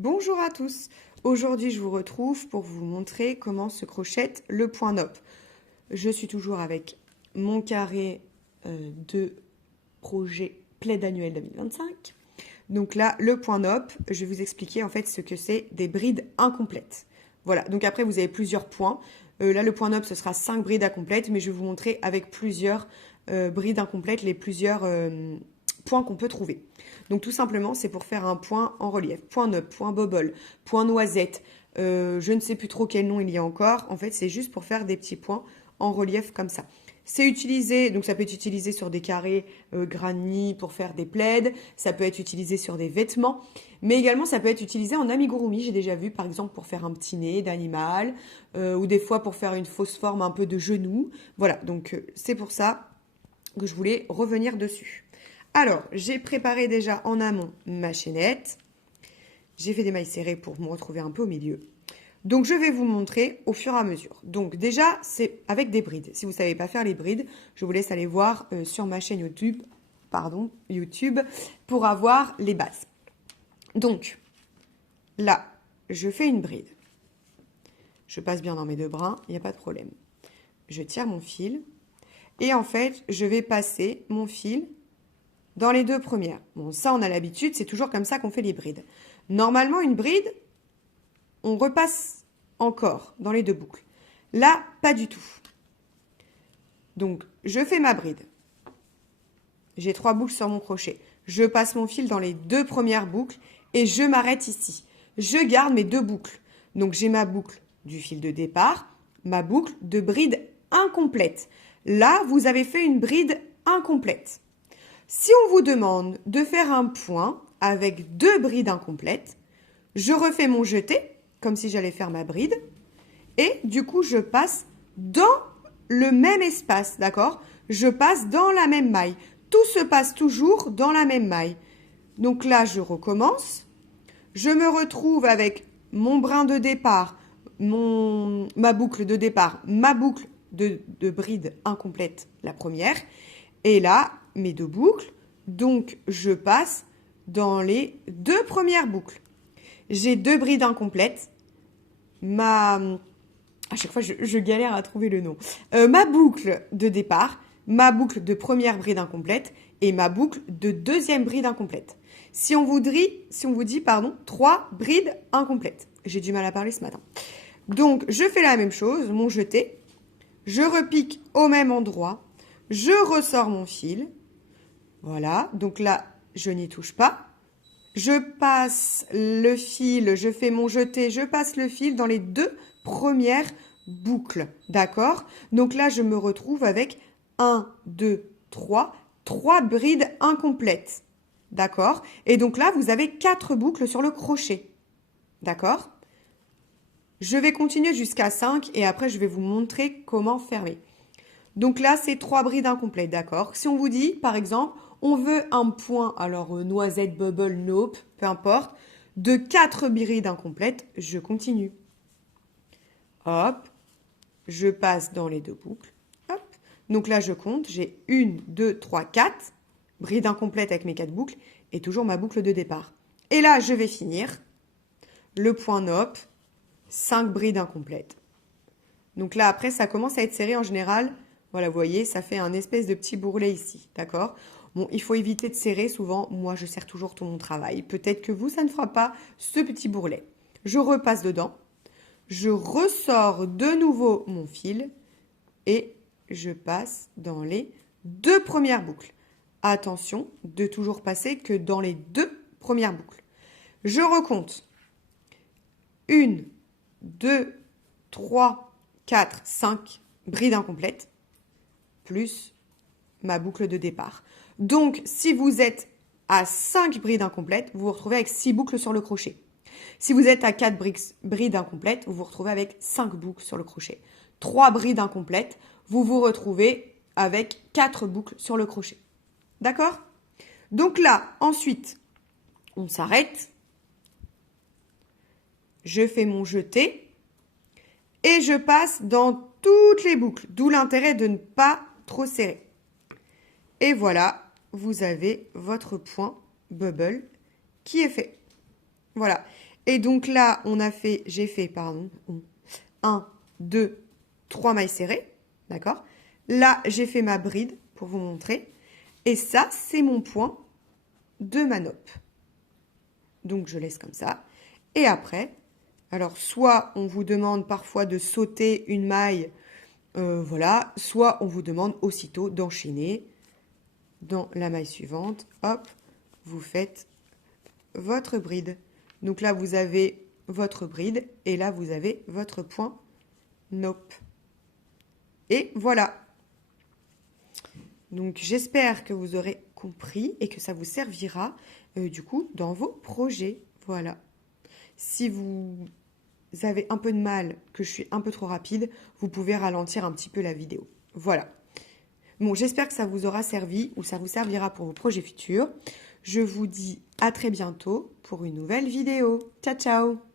Bonjour à tous. Aujourd'hui, je vous retrouve pour vous montrer comment se crochette le point NOP. Je suis toujours avec mon carré de projet plaid annuel 2025. Donc là, le point NOP, je vais vous expliquer en fait ce que c'est des brides incomplètes. Voilà, donc après vous avez plusieurs points. Là, le point NOP, ce sera 5 brides incomplètes, mais je vais vous montrer avec plusieurs brides incomplètes les plusieurs points qu'on peut trouver. Donc tout simplement, c'est pour faire un point en relief. Point NOP, point bobble, point noisette, je ne sais plus trop quel nom il y a encore. En fait, c'est juste pour faire des petits points en relief comme ça. C'est utilisé, donc ça peut être utilisé sur des carrés granit pour faire des plaids, ça peut être utilisé sur des vêtements, mais également ça peut être utilisé en amigurumi, j'ai déjà vu par exemple pour faire un petit nez d'animal, ou des fois pour faire une fausse forme un peu de genou. Voilà, donc c'est pour ça que je voulais revenir dessus. Alors, j'ai préparé déjà en amont ma chaînette, j'ai fait des mailles serrées pour me retrouver un peu au milieu. Donc, je vais vous montrer au fur et à mesure. Donc, déjà, c'est avec des brides. Si vous ne savez pas faire les brides, je vous laisse aller voir sur ma chaîne YouTube, pour avoir les bases. Donc, là, je fais une bride. Je passe bien dans mes deux brins, il n'y a pas de problème. Je tire mon fil. Et en fait, je vais passer mon fil dans les deux premières. Bon, ça, on a l'habitude, c'est toujours comme ça qu'on fait les brides. Normalement, une bride, on repasse encore dans les deux boucles. Là, pas du tout. Donc, je fais ma bride. J'ai 3 boucles sur mon crochet. Je passe mon fil dans les deux premières boucles et je m'arrête ici. Je garde mes deux boucles. Donc, j'ai ma boucle du fil de départ, ma boucle de bride incomplète. Là, vous avez fait une bride incomplète. Si on vous demande de faire un point avec 2 brides incomplètes, je refais mon jeté, comme si j'allais faire ma bride, et du coup, je passe dans le même espace, d'accord? Je passe dans la même maille. Tout se passe toujours dans la même maille. Donc là, je recommence. Je me retrouve avec mon brin de départ, ma boucle de départ, ma boucle de bride incomplète, la première. Et là, mes deux boucles. Donc, je passe dans les deux premières boucles. J'ai 2 brides incomplètes. À chaque fois, je galère à trouver le nom. Ma boucle de départ, ma boucle de première bride incomplète et ma boucle de deuxième bride incomplète. Si on vous dit, 3 brides incomplètes. J'ai du mal à parler ce matin. Donc, je fais la même chose, mon jeté. Je repique au même endroit. Je ressors mon fil. Voilà, donc là, je n'y touche pas. Je passe le fil, je fais mon jeté, je passe le fil dans les deux premières boucles, d'accord? Donc là, je me retrouve avec 1, 2, 3 brides incomplètes, d'accord? Et donc là, vous avez 4 boucles sur le crochet, d'accord? Je vais continuer jusqu'à 5 et après, je vais vous montrer comment fermer. Donc là, c'est 3 brides incomplètes, d'accord? Si on vous dit, par exemple, on veut un point, alors noisette, bubble, nope, peu importe, de 4 brides incomplètes, je continue. Hop, je passe dans les deux boucles. Hop. Donc là, je compte, j'ai 1, 2, 3, 4 brides incomplètes avec mes 4 boucles et toujours ma boucle de départ. Et là, je vais finir le point NOP, 5 brides incomplètes. Donc là, après, ça commence à être serré en général. Voilà, vous voyez, ça fait un espèce de petit bourrelet ici, d'accord? Bon, il faut éviter de serrer souvent. Moi, je serre toujours tout mon travail. Peut-être que vous, ça ne fera pas ce petit bourrelet. Je repasse dedans. Je ressors de nouveau mon fil et je passe dans les deux premières boucles. Attention de toujours passer que dans les deux premières boucles. Je recompte. 1, 2, 3, 4, 5 brides incomplètes, plus ma boucle de départ. Donc, si vous êtes à 5 brides incomplètes, vous vous retrouvez avec 6 boucles sur le crochet. Si vous êtes à 4 brides incomplètes, vous vous retrouvez avec 5 boucles sur le crochet. 3 brides incomplètes, vous vous retrouvez avec 4 boucles sur le crochet. D'accord? Donc là, ensuite, on s'arrête. Je fais mon jeté et je passe dans toutes les boucles, d'où l'intérêt de ne pas trop serrer. Et voilà, vous avez votre point bubble qui est fait. Voilà. Et donc là, j'ai fait, 1, 2, 3 mailles serrées, d'accord? Là, j'ai fait ma bride pour vous montrer. Et ça, c'est mon point de ma nope. Donc, je laisse comme ça. Et après, alors, soit on vous demande parfois de sauter une maille, voilà, soit on vous demande aussitôt d'enchaîner dans la maille suivante. Hop, vous faites votre bride. Donc là, vous avez votre bride et là, vous avez votre point nope. Et voilà. Donc, j'espère que vous aurez compris et que ça vous servira, du coup, dans vos projets. Voilà. Si vous avez un peu de mal, que je suis un peu trop rapide, vous pouvez ralentir un petit peu la vidéo. Voilà. Bon, j'espère que ça vous aura servi ou ça vous servira pour vos projets futurs. Je vous dis à très bientôt pour une nouvelle vidéo. Ciao, ciao!